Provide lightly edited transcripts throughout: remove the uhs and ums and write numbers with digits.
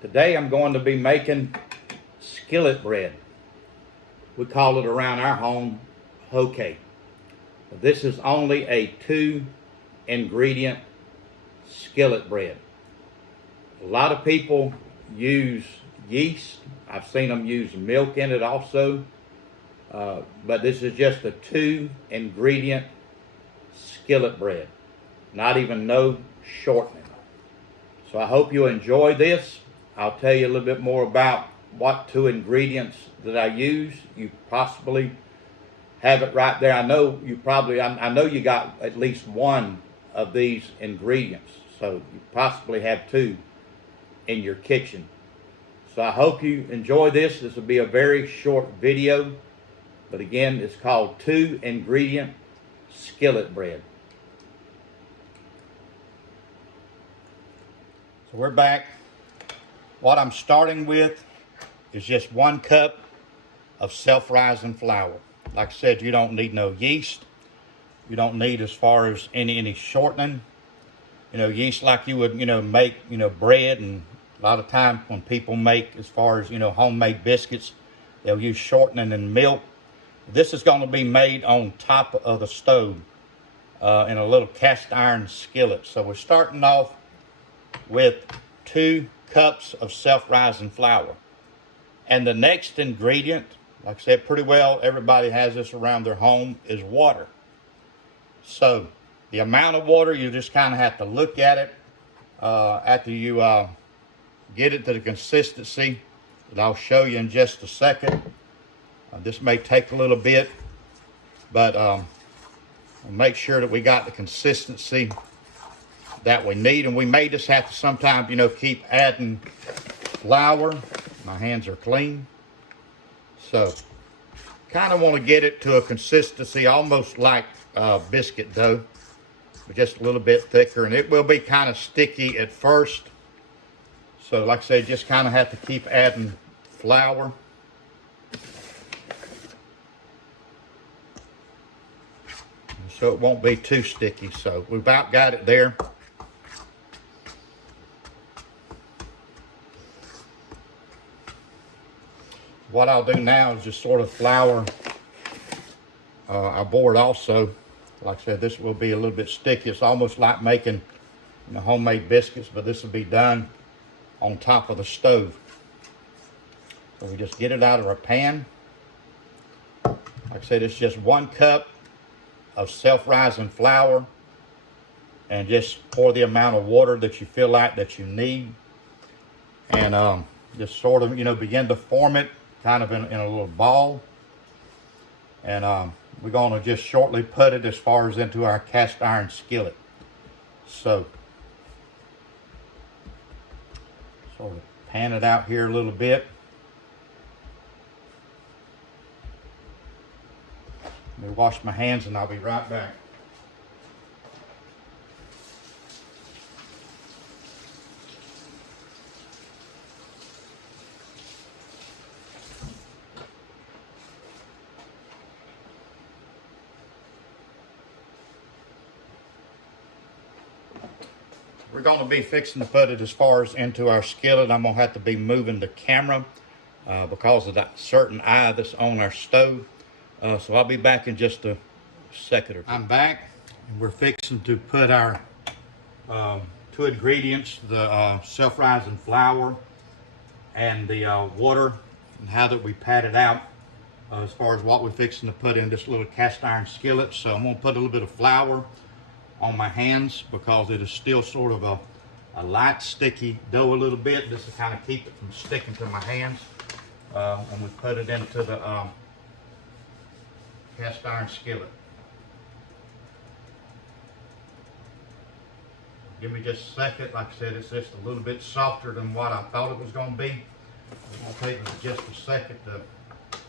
Today I'm going to be making skillet bread. We call it around our home hoe cake. This is only a 2-ingredient skillet bread. A lot of people use yeast. I've seen them use milk in it also. But this is just a 2-ingredient skillet bread. Not even no shortening. So I hope you enjoy this. I'll tell you a little bit more about what 2 ingredients that I use. You possibly have it right there. I know you probably, I know you got at least one of these ingredients. So you possibly have 2 in your kitchen. So I hope you enjoy this. This will be a very short video. But again, it's called 2-ingredient skillet bread. So we're back. What I'm starting with is just 1 cup of self-rising flour. Like I said, you don't need no yeast. You don't need as far as any shortening. Yeast like you would, make, bread. And a lot of times when people make as far as, homemade biscuits, they'll use shortening and milk. This is going to be made on top of the stove in a little cast iron skillet. So we're starting off with 2 cups of self-rising flour. And the next ingredient, like I said, pretty well everybody has this around their home, is water. So the amount of water, you just kind of have to look at it after you get it to the consistency that I'll show you in just a second. This may take a little bit, but we'll make sure that we got the consistency that we need. And we may just have to sometimes, keep adding flour. My hands are clean. So kind of want to get it to a consistency almost like biscuit dough, but just a little bit thicker. And it will be kind of sticky at first. So like I said, just kind of have to keep adding flour. So it won't be too sticky. So we've about got it there. What I'll do now is just sort of flour our board also. Like I said, this will be a little bit sticky. It's almost like making homemade biscuits, but this will be done on top of the stove. So we just get it out of our pan. Like I said, it's just 1 cup of self-rising flour, and just pour the amount of water that you feel like that you need, and just sort of begin to form it kind of in a little ball. And we're going to just shortly put it as far as into our cast iron skillet. So sort of pan it out here a little bit. Let me wash my hands and I'll be right back. We're going to be fixing to put it as far as into our skillet. I'm going to have to be moving the camera because of that certain eye that's on our stove. So I'll be back in just a second or two. I'm back, and we're fixing to put our 2 ingredients, the self-rising flour and the water, and how that we pat it out as far as what we're fixing to put in this little cast iron skillet. So I'm going to put a little bit of flour on my hands because it is still sort of a light sticky dough a little bit. This will kind of keep it from sticking to my hands. And we put it into the cast iron skillet. Give me just a second. Like I said, it's just a little bit softer than what I thought it was going to be. It's going to take me just a second to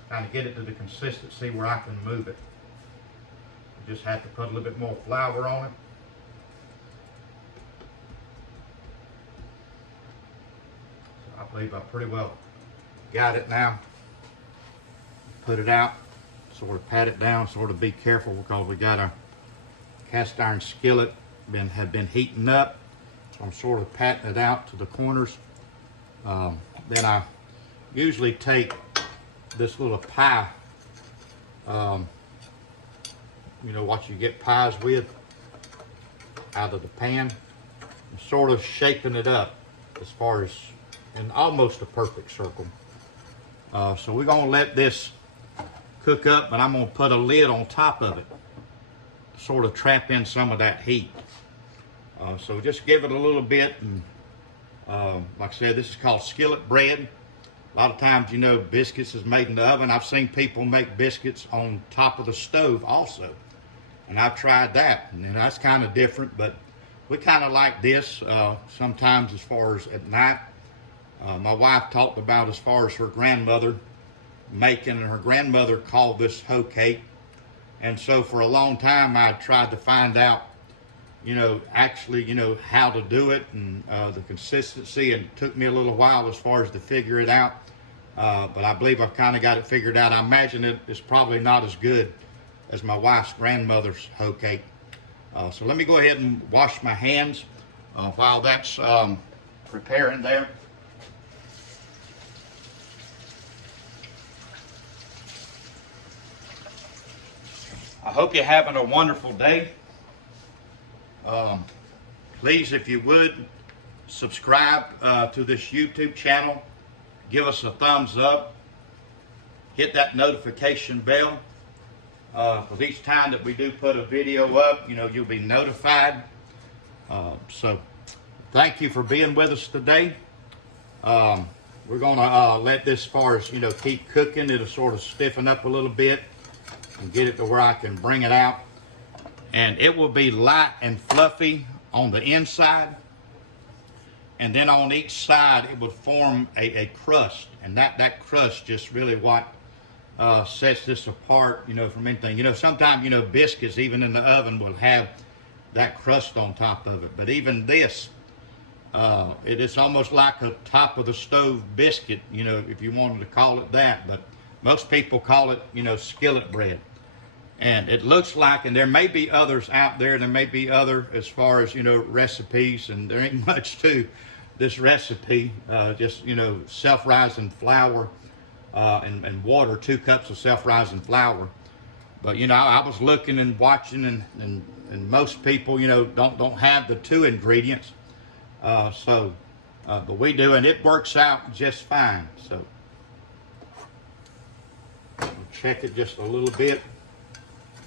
kind of get it to the consistency where I can move it. You just have to put a little bit more flour on it. So I believe I pretty well got it now. Put it out, sort of pat it down, sort of be careful because we got our cast iron skillet have been heating up. So I'm sort of patting it out to the corners Then I usually take this little pie, you know what you get pies with, out of the pan, and sort of shaping it up as far as in almost a perfect circle. So we're gonna let this cook up, and I'm gonna put a lid on top of it, sort of trap in some of that heat. So just give it a little bit, and like I said, this is called skillet bread. A lot of times, you know, biscuits is made in the oven. I've seen people make biscuits on top of the stove also, and I've tried that, and that's kind of different, but we kind of like this sometimes as far as at night. My wife talked about as far as her grandmother making, and her grandmother called this hoe cake. And so for a long time I tried to find out, you know, actually, you know, how to do it, and the consistency, and it took me a little while as far as to figure it out. But I believe I've kind of got it figured out. I imagine it is probably not as good as my wife's grandmother's hoe cake. So let me go ahead and wash my hands while that's preparing there. I hope you're having a wonderful day. Please, if you would, subscribe to this YouTube channel. Give us a thumbs up. Hit that notification bell. Because each time that we do put a video up, you know, you'll be notified. So thank you for being with us today. We're gonna let this, as far as, you know, keep cooking. It'll sort of stiffen up a little bit and get it to where I can bring it out. And it will be light and fluffy on the inside. And then on each side, it would form a crust. And that crust just really what sets this apart, you know, from anything. You know, sometimes, you know, biscuits, even in the oven, will have that crust on top of it. But even this, it is almost like a top of the stove biscuit, you know, if you wanted to call it that. But most people call it, you know, skillet bread. And it looks like, and there may be others out there, there may be other as far as, you know, recipes, and there ain't much to this recipe, just, you know, self-rising flour and water, 2 cups of self-rising flour. But, you know, I was looking and watching, and most people, you know, don't have the 2 ingredients. But we do, and it works out just fine. So we'll check it just a little bit.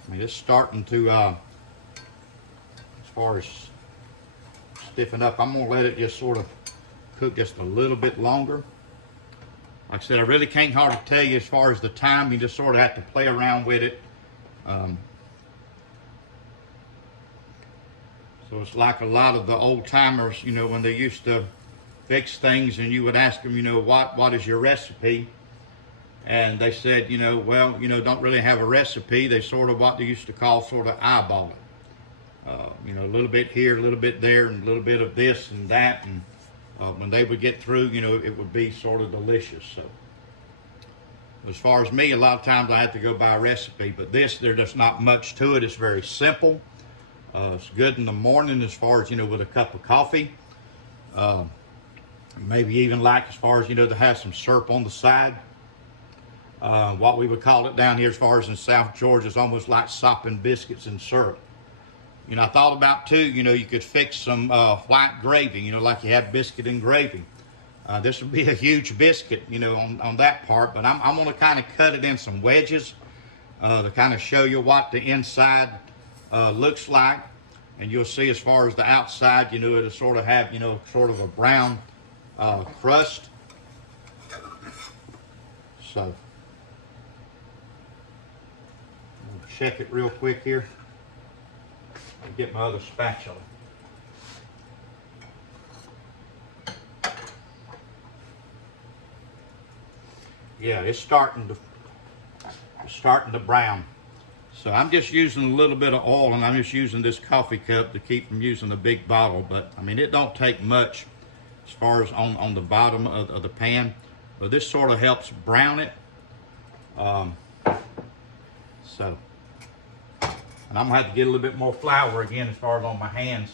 I mean, it's starting to, as far as stiffen up. I'm going to let it just sort of cook just a little bit longer. Like I said, I really can't hardly tell you as far as the time. You just sort of have to play around with it. So it's like a lot of the old timers, you know, when they used to fix things, and you would ask them, you know, what is your recipe? And they said, you know, well, you know, don't really have a recipe. They sort of what they used to call sort of eyeballing. You know, a little bit here, a little bit there, and a little bit of this and that. And when they would get through, you know, it would be sort of delicious. So as far as me, a lot of times I have to go by a recipe. But this, there's just not much to it. It's very simple. It's good in the morning as far as, you know, with a cup of coffee. Maybe even like as far as, you know, to have some syrup on the side. What we would call it down here as far as in South Georgia is almost like sopping biscuits in syrup. You know, I thought about too, you know, you could fix some white gravy, you know, like you have biscuit and gravy. This would be a huge biscuit, you know, on that part, but I'm going to kind of cut it in some wedges to kind of show you what the inside looks like. And you'll see as far as the outside, you know, it'll sort of have, you know, sort of a brown crust. So check it real quick here. Get my other spatula. Yeah, it's starting to brown. So I'm just using a little bit of oil, and I'm just using this coffee cup to keep from using a big bottle. But I mean, it don't take much as far as on the bottom of the pan. But this sort of helps brown it. And I'm gonna have to get a little bit more flour again as far as on my hands.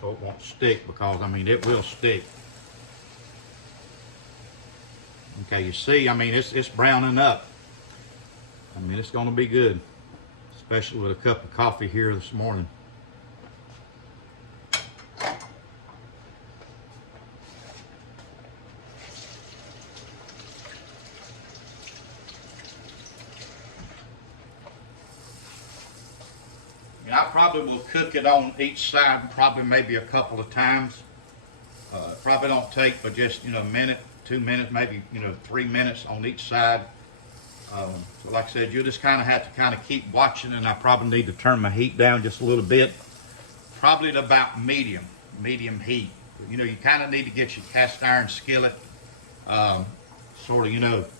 so it won't stick, because, I mean, it will stick. Okay, you see, I mean, it's browning up. I mean, it's going to be good, especially with a cup of coffee here this morning. And I probably will cook it on each side, probably maybe a couple of times. Probably don't take but just, a minute, 2 minutes, maybe, 3 minutes on each side. So like I said, you just kind of have to keep watching, and I probably need to turn my heat down just a little bit. Probably at about medium heat. You kind of need to get your cast iron skillet sort of,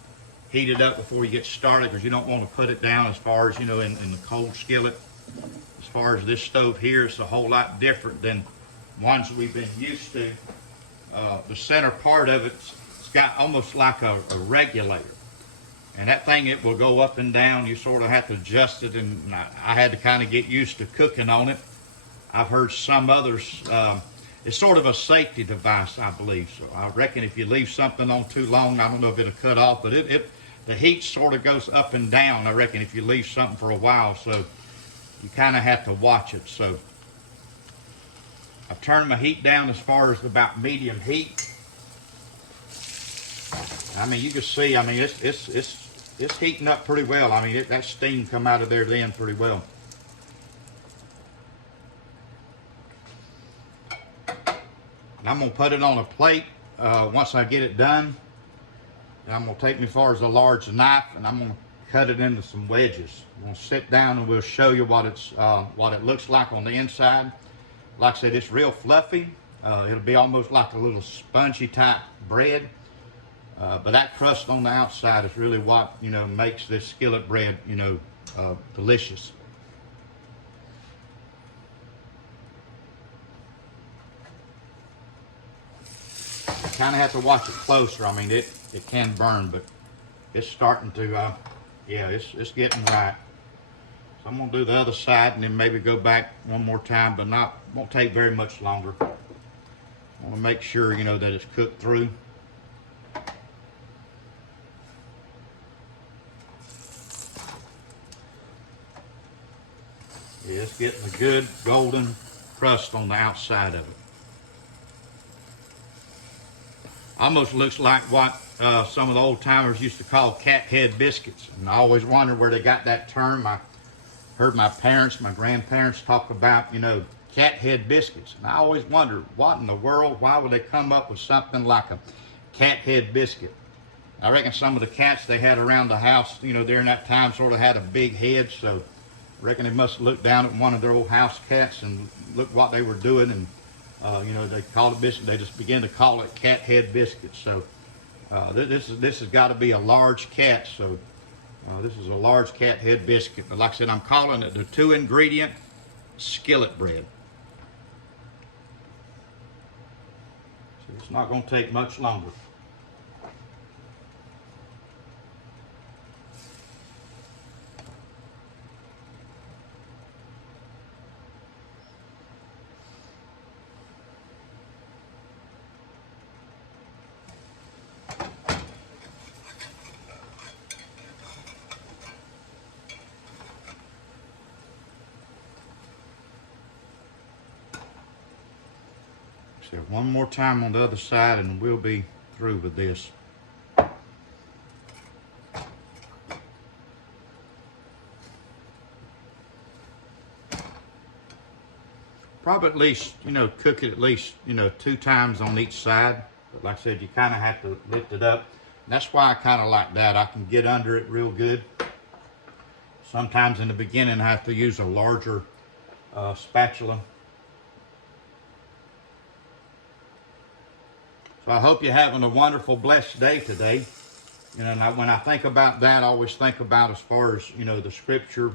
heated up before you get started, because you don't want to put it down as far as, in the cold skillet. As far as this stove here, it's a whole lot different than ones we've been used to. The center part of it's got almost like a regulator. And that thing, it will go up and down. You sort of have to adjust it, and I had to kind of get used to cooking on it. I've heard some others, it's sort of a safety device, I believe. So I reckon if you leave something on too long, I don't know if it'll cut off, but the heat sort of goes up and down, I reckon, if you leave something for a while. So you kind of have to watch it. So I've turned my heat down as far as about medium heat. I mean, you can see, I mean, it's heating up pretty well. I mean, that steam come out of there then pretty well. And I'm going to put it on a plate once I get it done. And I'm going to take me as far as a large knife, and I'm going to cut it into some wedges. I'm going to sit down and we'll show you what it looks like on the inside. Like I said, it's real fluffy. It'll be almost like a little spongy type bread. But that crust on the outside is really what, makes this skillet bread, delicious. You kind of have to watch it closer. I mean, it can burn, but it's starting to, yeah, it's getting right. So I'm going to do the other side and then maybe go back one more time, but won't take very much longer. I want to make sure, that it's cooked through. Yeah, it's getting a good golden crust on the outside of it. Almost looks like what some of the old timers used to call cat head biscuits. And I always wondered where they got that term. I heard my grandparents talk about, cat head biscuits. And I always wondered, what in the world, why would they come up with something like a cat head biscuit? I reckon some of the cats they had around the house, during that time sort of had a big head. So I reckon they must have looked down at one of their old house cats and looked what they were doing, and they called it biscuit. They just began to call it cat head biscuits. So this has got to be a large cat. So this is a large cat head biscuit. But like I said, I'm calling it the 2-ingredient skillet bread. So it's not going to take much longer. So one more time on the other side and we'll be through with this. Probably at least, cook it at least, 2 times on each side. But like I said, you kind of have to lift it up. And that's why I kind of like that. I can get under it real good. Sometimes in the beginning I have to use a larger spatula. So I hope you're having a wonderful, blessed day today. When I think about that, I always think about as far as, the scripture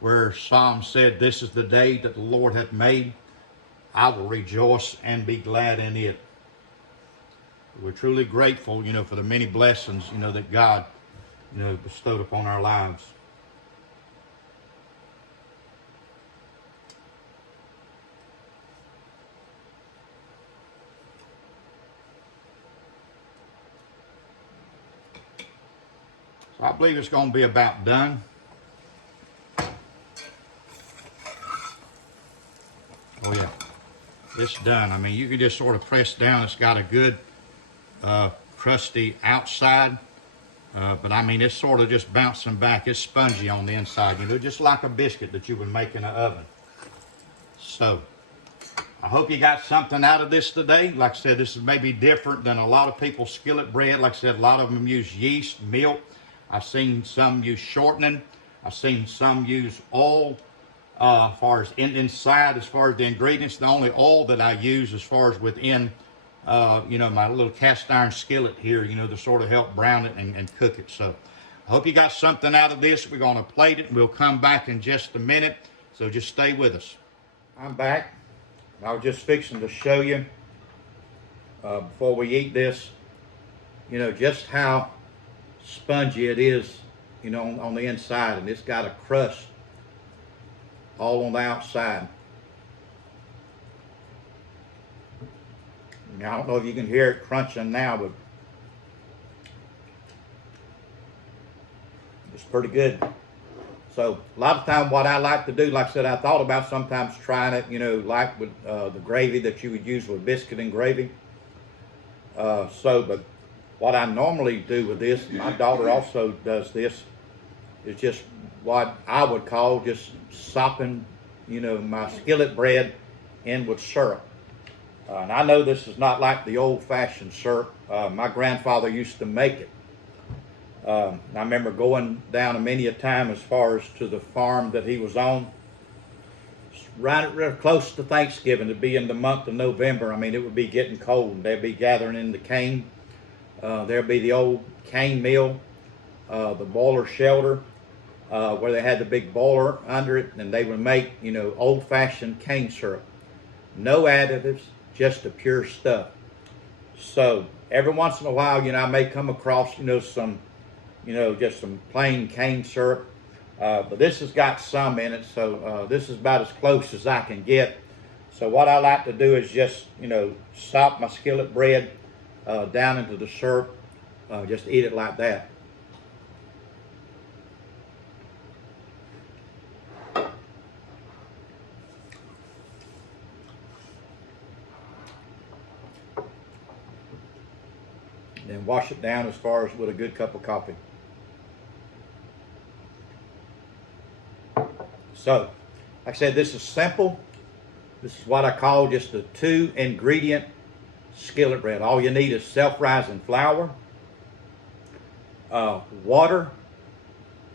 where Psalm said, "This is the day that the Lord hath made. I will rejoice and be glad in it." We're truly grateful, for the many blessings, that God, bestowed upon our lives. I believe it's going to be about done. Oh yeah, it's done. I mean, you can just sort of press down. It's got a good crusty outside, but I mean, it's sort of just bouncing back. It's spongy on the inside, you know, just like a biscuit that you would make in an oven. So, I hope you got something out of this today. Like I said, this is maybe different than a lot of people's skillet bread. Like I said, a lot of them use yeast, milk. I've seen some use shortening. I've seen some use oil. As far as inside, as far as the ingredients, the only oil that I use as far as within, you know, my little cast iron skillet here, you know, to sort of help brown it and cook it. So I hope you got something out of this. We're going to plate it and we'll come back in just a minute. So just stay with us. I'm back. I was just fixing to show you before we eat this, you know, just how spongy it is, you know, on the inside, and it's got a crust all on the outside. Now, I don't know if you can hear it crunching now, but it's pretty good. So a lot of time what I like to do, like I said, I thought about sometimes trying it, you know, like with the gravy that you would use with biscuit and gravy. But what I normally do with this, my daughter also does this, is just what I would call just sopping, you know, my skillet bread in with syrup. And I know this is not like the old-fashioned syrup. My grandfather used to make it. I remember going down many a time as far as to the farm that he was on. Right close to Thanksgiving, it'd be in the month of November. I mean, it would be getting cold. They'd be gathering in the cane. There'd be the old cane mill, the boiler shelter, where they had the big boiler under it, and they would make, you know, old-fashioned cane syrup. No additives, just the pure stuff. So every once in a while, you know, I may come across, you know, some, you know, just some plain cane syrup. But this has got some in it, so this is about as close as I can get. So what I like to do is just, you know, sop my skillet bread down into the syrup, just eat it like that. Then wash it down as far as with a good cup of coffee. So, like I said, this is simple. This is what I call just a 2-ingredient skillet bread. All you need is self-rising flour, water,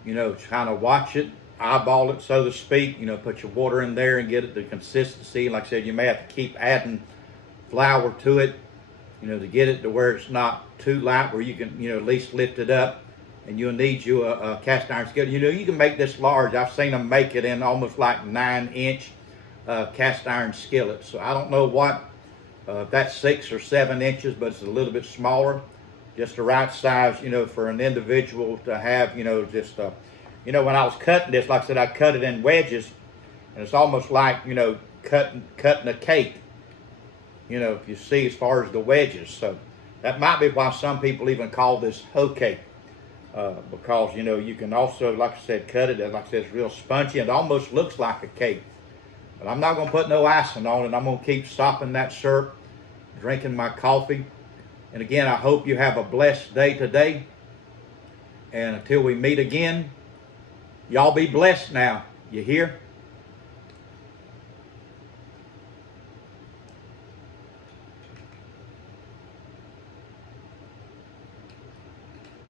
you know, kind of watch it, eyeball it, so to speak. You know, put your water in there and get it the consistency. Like I said, you may have to keep adding flour to it, you know, to get it to where it's not too light, where you can, you know, at least lift it up. And you'll need you a cast iron skillet. You know, you can make this large. I've seen them make it in almost like 9-inch cast iron skillets. So I don't know what, if that's 6 or 7 inches, but it's a little bit smaller. Just the right size, you know, for an individual to have, you know, just, you know, when I was cutting this, like I said, I cut it in wedges. And it's almost like, you know, cutting a cake. You know, if you see as far as the wedges. So that might be why some people even call this hoe cake. Because, you know, you can also, like I said, cut it, like I said, it's real spongy. It almost looks like a cake. But I'm not going to put no icing on it. I'm going to keep sopping that syrup, drinking my coffee. And again, I hope you have a blessed day today. And until we meet again, y'all be blessed now. You hear?